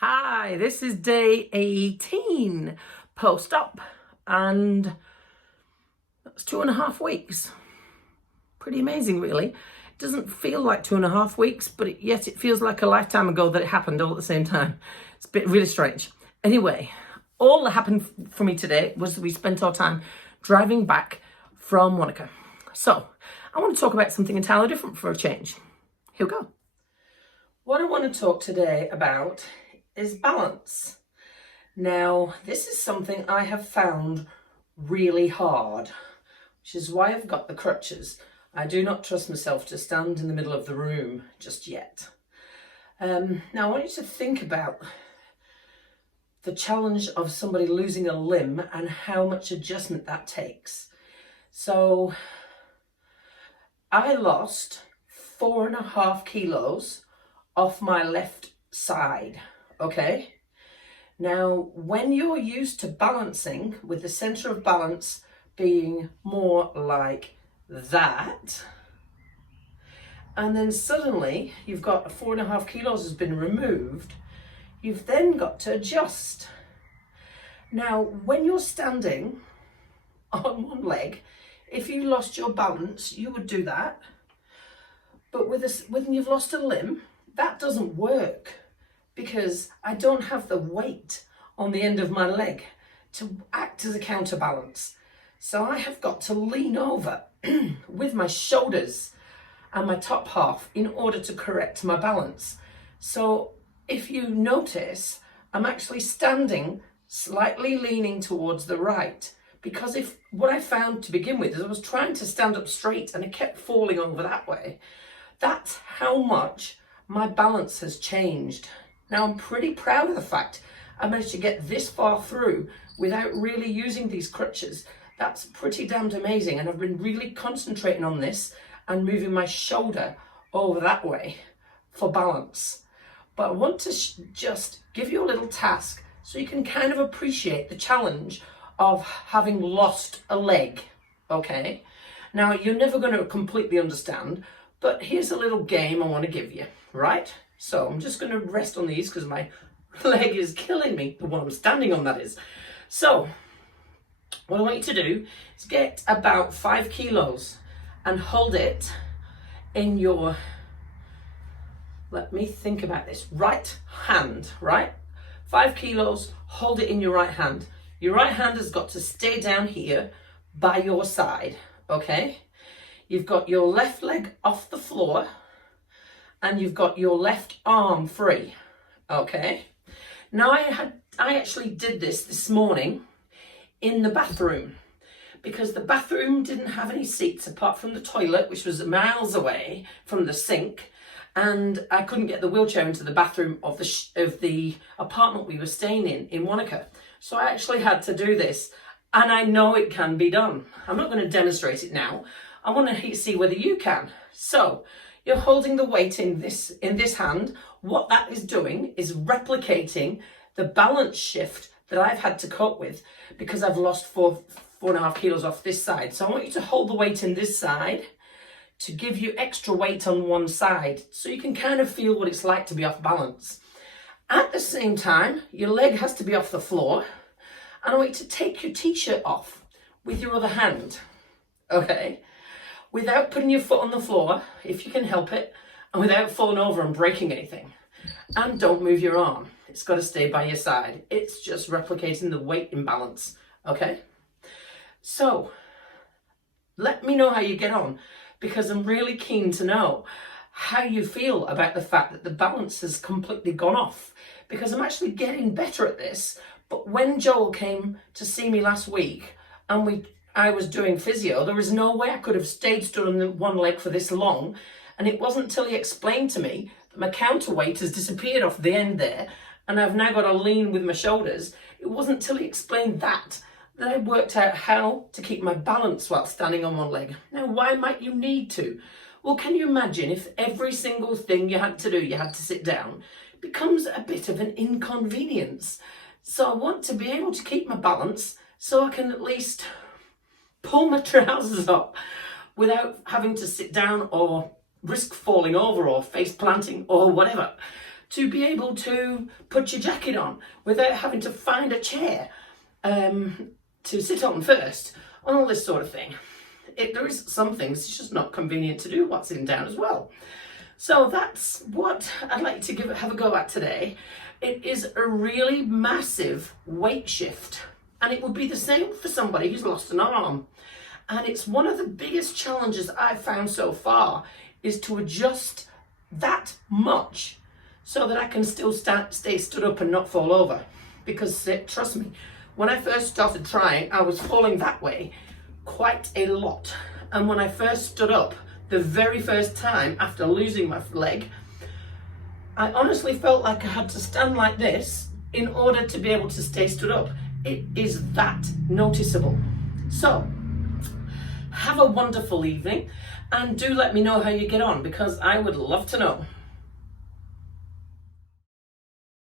Hi, this is day 18 post-op, and that's 2.5 weeks. Pretty amazing, really. It doesn't feel like 2.5 weeks, but yet it feels like a lifetime ago that it happened all at the same time. It's really strange. Anyway, all that happened for me today was we spent our time driving back from Monaco. So I want to talk about something entirely different for a change. Here we go. What I want to talk today about is balance. Now, this is something I have found really hard, which is why I've got the crutches. I do not trust myself to stand in the middle of the room just yet. Now, I want you to think about the challenge of somebody losing a limb and how much adjustment that takes. So, I lost 4.5 kilos off my left side. Okay, now when you're used to balancing with the center of balance being more like that, and then suddenly you've got 4.5 kilos has been removed, you've then got to adjust. Now, when you're standing on one leg, if you lost your balance, you would do that. But when you've lost a limb, that doesn't work, because I don't have the weight on the end of my leg to act as a counterbalance. So I have got to lean over with my shoulders and my top half in order to correct my balance. So if you notice, I'm actually standing slightly leaning towards the right, because what I found to begin with is I was trying to stand up straight and it kept falling over that way. That's how much my balance has changed. Now, I'm pretty proud of the fact I managed to get this far through without really using these crutches. That's pretty damned amazing, and I've been really concentrating on this and moving my shoulder over that way for balance. But I want to just give you a little task so you can kind of appreciate the challenge of having lost a leg, okay? Now, you're never going to completely understand, but here's a little game I want to give you, right? So I'm just going to rest on these because my leg is killing me, the one I'm standing on, that is. So what I want you to do is get about 5 kilos and hold it in your, let me think about this, right hand, right? 5 kilos, hold it in your right hand. Your right hand has got to stay down here by your side, okay? You've got your left leg off the floor, and you've got your left arm free, okay? Now, I actually did this morning in the bathroom, because the bathroom didn't have any seats apart from the toilet, which was miles away from the sink, and I couldn't get the wheelchair into the bathroom of the apartment we were staying in Monaco. So I actually had to do this, and I know it can be done. I'm not going to demonstrate it now. I want to see whether you can. So you're holding the weight in this hand. What that is doing is replicating the balance shift that I've had to cope with because I've lost 4.5 kilos off this side. So I want you to hold the weight in this side to give you extra weight on one side, so you can kind of feel what it's like to be off balance. At the same time, your leg has to be off the floor, and I want you to take your t-shirt off with your other hand, okay? Without putting your foot on the floor, if you can help it, and without falling over and breaking anything. And don't move your arm. It's got to stay by your side. It's just replicating the weight imbalance, okay? So, let me know how you get on, because I'm really keen to know how you feel about the fact that the balance has completely gone off, because I'm actually getting better at this. But when Joel came to see me last week and I was doing physio, there was no way I could have stood on one leg for this long. And it wasn't until he explained to me that my counterweight has disappeared off the end there, and I've now got to lean with my shoulders. It wasn't until he explained that I worked out how to keep my balance while standing on one leg. Now, why might you need to? Well, can you imagine if every single thing you had to do, you had to sit down? It becomes a bit of an inconvenience. So I want to be able to keep my balance so I can at least pull my trousers up without having to sit down or risk falling over or face planting or whatever. to be able to put your jacket on without having to find a chair to sit on first, and all this sort of thing. There is some things it's just not convenient to do while sitting down as well. So that's what I'd like to have a go at today. It is a really massive weight shift, and it would be the same for somebody who's lost an arm. And it's one of the biggest challenges I've found so far, is to adjust that much so that I can still stay stood up and not fall over. Because trust me, when I first started trying, I was falling that way quite a lot. And when I first stood up, the very first time after losing my leg, I honestly felt like I had to stand like this in order to be able to stay stood up. It is that noticeable. So, have a wonderful evening, and do let me know how you get on, because I would love to know.